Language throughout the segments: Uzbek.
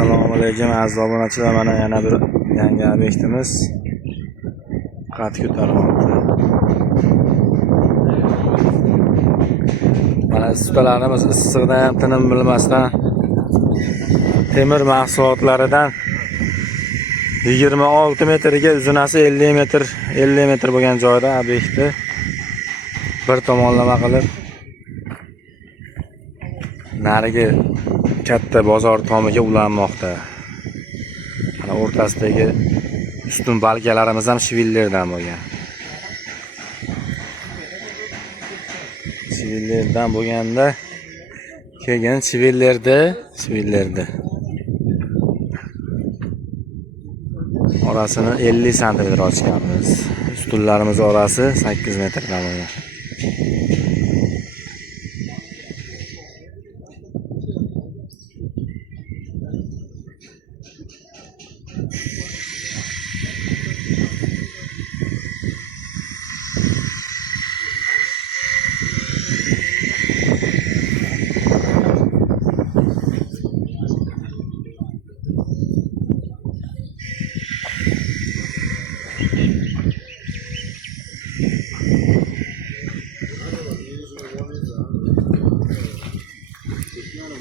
Assalomu alaykum aziz obunachilar, mana yana bir yangi obyektimiz qad ko'tarmoqda. Mana ustalarimiz issiqdan ham tinim bilmasdan temir mahsulotlaridan 26 metrga uzunasi 50 metr bo'lgan joyda obyektni bir tomonlama qilib narigi katta bozor tomiga ulanmoqda. Mana o'rtasidagi ustun balkalarimiz ham shivillerdan bo'lgan. Shivillerdan bo'lganda keyin shivillerda orasini 50 sm ochganmiz. Ustunlarimiz orasi 8 metrdan bo'lgan.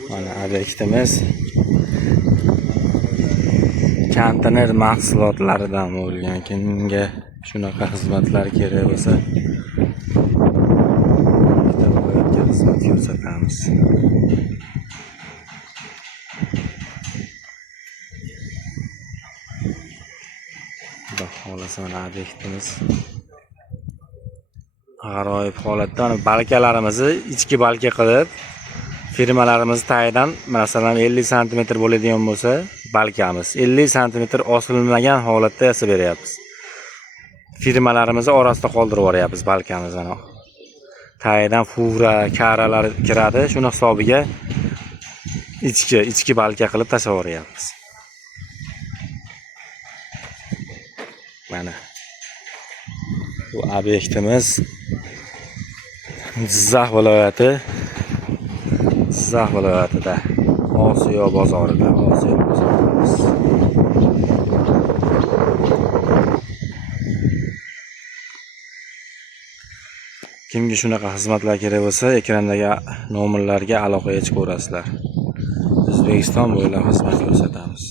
Mana obyektimiz konteyner mahsulotlaridan bo'lgan. Kimga shunaqa xizmatlar kerak bo'lsa, xizmat ko'rsatamiz. Xudo xolasa mana obyektimiz g'aroyib holatda. Balkalarimizni ichki balka qilib firmalarimiz tagidan masalan 50 sm bo'ladigan bo'lsa, balkamiz 50 sm osilmagan holatda yasab beryapmiz. Firmalarimiz orasida qoldirib yuboryapmiz balkamiz. Mana tagidan fura, karalar kiradi, shuni hisobiga ichki balka qilib tashlab yuboryapmiz. Mana bu obyektimiz Jizzax viloyatida Osiyo bozorida. Kimga shunaqa xizmatlar kerak bo'lsa, ekrandagi nomerlarga aloqaga chiqaverasizlar. O'zbekiston bo'ylab xizmat ko'rsatamiz.